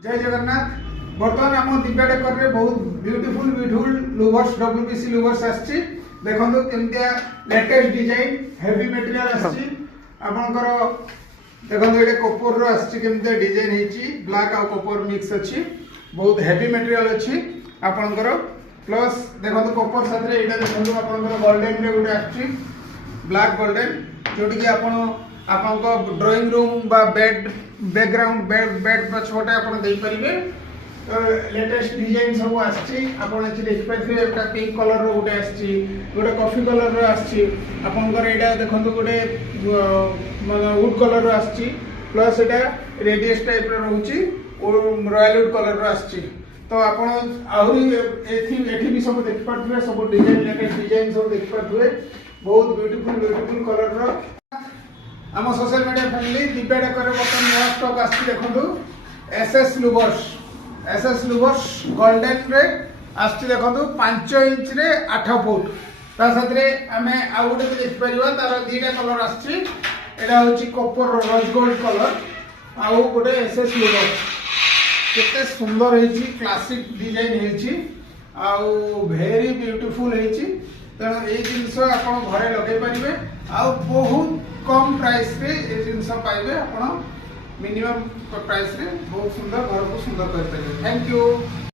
जय जगन्नाथ। बर्तमान आम दिव्या डेकर रे बहुत ब्यूटीफुल ब्यूटीफुल लुवर्स डब्ल्यूपीसी लुवर्स आछि। देखंतु केमतिया लेटेस्ट डिजाइन हेवी मटेरियल आछि आपनकर। देखंतु एटे कॉपर रो आछि केमतिया डिजाइन हेछि ब्लैक आ कॉपर मिक्स अछि। बहुत हेवी मटेरियल अछि आपनकर। प्लस देखंतु कॉपर साथ रे एटा देखंतु आपनकर गोल्डन रे गुटे आछि ब्लैक गोल्डन जोटी कि आपन ड्राइंग रूम बा बेड बैकग्राउंड बेड पछोटे आपन देई परिबे। तो लेटेस्ट डिजाइन सब आछि आपन एछि देखि पाइबे। एटा पिंक कलर रो गुटे आछि, गुटे कॉफी कलर रो आछि आपनकर। एटा देखंतु गुटे माने वुड कलर रो आछि। प्लस एटा रेडियस टाइप रो रहउछि रॉयल वुड कलर रो आछि। तो आपन आहुरी एथि भी सब देखि पाथुवे। सब डिजाइन लेटेस्ट डिजाइन सब देखि पाथुवे। बहुत ब्यूटीफुल कलर रो आम social media family Divya decker बर्तमान नया स्टॉक आछि। देखंतु एसएस लुवर्स गोल्डन रे आछि। देखंतु 5 इंच रे 8 फुट ता साथ रे हमें आ गुटे भी देख परिबा। तार दीटा कलर आछि। एटा होछि कॉपर रोज गोल्ड कलर आ गुटे एसएस लुवर्स। केते सुंदर हेछि, क्लासिक डिजाइन हेछि आ वेरी ब्यूटीफुल हेछि। तेणु ये जिनस आप घरे लगे पारे आ बहुत कम प्राइस रे ये जिनस पाइबे। आप मिनिमम प्राइस रे बहुत सुंदर घर को सुंदर कर पाइबे। Thank you.